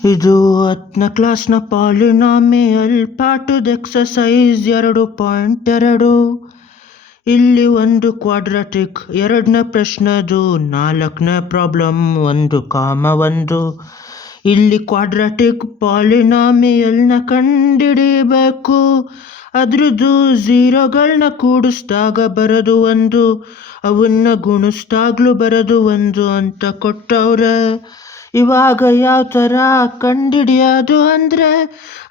ಇದು 10ನೇ ಕ್ಲಾಸ್ನ ಪಾಲಿನಾಮಿಯಲ್ ಪಾಠದ ಎಕ್ಸಸೈಸ್ 2.2. ಇಲ್ಲಿ ಒಂದು ಕ್ವಾಡ್ರಾಟಿಕ್, 2ನೇ ಪ್ರಶ್ನೆದು 4ನೇ ಪ್ರಾಬ್ಲಮ್ 1,1. ಇಲ್ಲಿ ಕ್ವಾಡ್ರಾಟಿಕ್ ಪಾಲಿನಾಮಿಯಲ್ನ ಕಂಡಿಡಿಬೇಕು. ಅದ್ರದ್ದು ಝೀರೋಗಳನ್ನ ಕೂಡಿಸ್ದಾಗ ಬರೋದು 1, ಅವನ್ನ ಗುಣಿಸ್ದಾಗ್ಲೂ ಬರೋದು 1 ಅಂತ ಕೊಟ್ಟವ್ರೆ. ಇವಾಗ ಯಾವ ಥರ ಕಂಡಿಡಿಯೋದು ಅಂದರೆ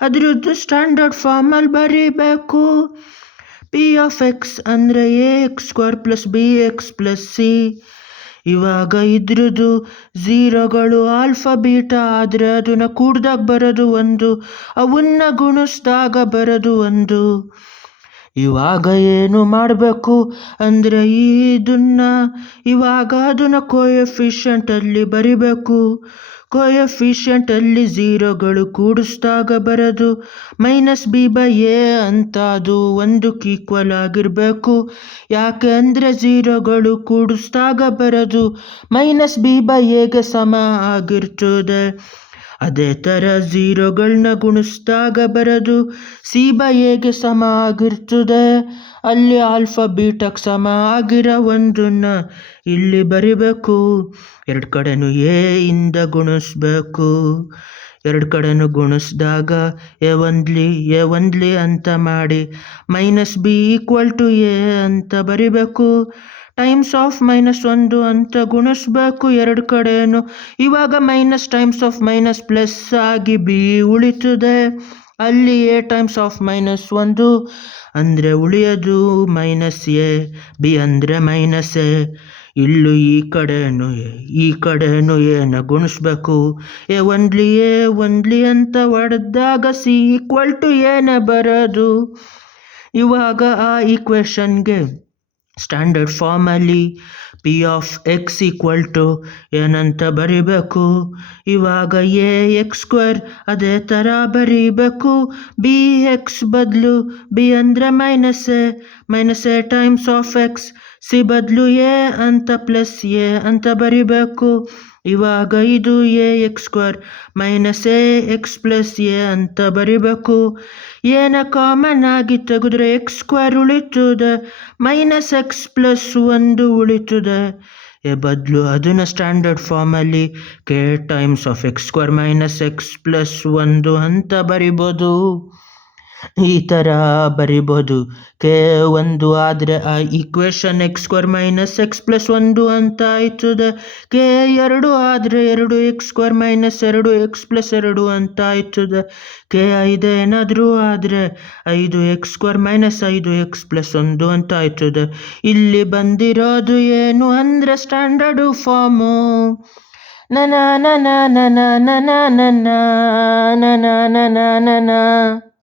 ಅದ್ರದ್ದು ಸ್ಟ್ಯಾಂಡರ್ಡ್ ಫಾರ್ಮಲ್ಲಿ ಬರೀಬೇಕು. ಪಿ ಆಫ್ ಎಕ್ಸ್ ಅಂದರೆ ax² + bx + c. ಇವಾಗ ಇದ್ರದ್ದು ಝೀರೋಗಳು ಆಲ್ಫಾ ಬೀಟಾ ಆದರೆ ಅದನ್ನ ಕೂಡ್ದಾಗ ಬರೋದು 1, ಅವನ್ನ ಗುಣಿಸ್ದಾಗ ಬರೋದು 1. ಇವಾಗ ಏನು ಮಾಡಬೇಕು ಅಂದರೆ ಇವಾಗ ಅದನ್ನು ಕೋಎಫಿಷಿಯಂಟಲ್ಲಿ ಬರಿಬೇಕು. ಕೋಎಫಿಷಿಯಂಟಲ್ಲಿ ಝೀರೋಗಳು ಕೂಡಿಸ್ದಾಗ ಬರೋದು -b/a ಅಂತ, ಅದು 1ಕ್ಕೆ ಈಕ್ವಲ್ ಆಗಿರಬೇಕು. ಯಾಕೆ ಅಂದರೆ ಝೀರೋಗಳು ಕೂಡಿಸ್ದಾಗ ಬರೋದು -b/aಗೆ ಸಮ ಆಗಿರ್ತದೆ. ಅದೇ ಥರ ಝೀರೋಗಳನ್ನ ಗುಣಿಸ್ದಾಗ ಬರೋದು c/aಗೆ ಸಮ ಆಗಿರ್ತದೆ. ಅಲ್ಲಿ ಆಲ್ಫಾ ಬೀಟಾಕ್ಕೆ ಸಮ ಆಗಿರೋ 1ನ್ನ ಇಲ್ಲಿ ಬರಿಬೇಕು. 2 ಕಡೆನೂ a ಇಂದ ಗುಣಿಸ್ಬೇಕು. 2 ಕಡೆನೂ ಗುಣಿಸಿದಾಗ a1 ಅಂತ ಮಾಡಿ -b = a ಅಂತ ಬರಿಬೇಕು. ಟೈಮ್ಸ್ ಆಫ್ -1 ಅಂತ ಗುಣಿಸ್ಬೇಕು 2 ಕಡೆನೂ. ಇವಾಗ minus times of minus plus ಆಗಿ b ಉಳಿತದೆ. ಅಲ್ಲಿ a ಟೈಮ್ಸ್ ಆಫ್ -1 ಅಂದರೆ ಉಳಿಯೋದು -a, b ಅಂದರೆ -a. ಇಲ್ಲೂ ಈ ಕಡೆನೂ aನ ಗುಣಿಸ್ಬೇಕು. a1 ಅಂತ ಹೊಡೆದಾಗ c = aನೇ ಬರೋದು. ಇವಾಗ ಆ ಈಕ್ವೇಷನ್ಗೆ ಸ್ಟ್ಯಾಂಡರ್ಡ್ ಫಾರ್ಮಲ್ಲಿ ಪಿ ಆಫ್ ಎಕ್ಸ್ ಏನಂತ ಬರಿಬೇಕು. ಇವಾಗ ax² ಅದೇ ಥರ ಬರೀಬೇಕು. bx ಬದಲು b ಅಂದರೆ -a times of X, c ಬದಲು a ಅಂತ +a ಅಂತ ಬರಿಬೇಕು. ಇವಾಗ ಇದು ax² -ax + a ಅಂತ ಬರಿಬೇಕು. ಏನ ಕಾಮನ್ ಆಗಿ ತೆಗೆದ್ರೆ x² ಉಳಿತದೆ, -x + 1 ಉಳಿತದೆ. ಬದಲು ಅದನ್ನು ಸ್ಟ್ಯಾಂಡರ್ಡ್ ಫಾರ್ಮಲ್ಲಿ k times of x² - x + 1 ಅಂತ ಬರಿಬೋದು. ಈ ಥರ ಬರಿಬೋದು. k 1 ಆದರೆ ಆ ಈಕ್ವೇಷನ್ x² - x + 1 ಅಂತ ಆಯ್ತದೆ. k 2 ಆದರೆ 2x² - 2x + 2 ಅಂತ ಆಯ್ತದೆ. k 5 ಏನಾದರೂ ಆದರೆ 5x² - 5x + 1 ಅಂತ ಆಯ್ತದೆ. ಇಲ್ಲಿ ಬಂದಿರೋದು ಏನು ಅಂದರೆ ಸ್ಟ್ಯಾಂಡರ್ಡ್ ಫಾರ್ಮು ನನ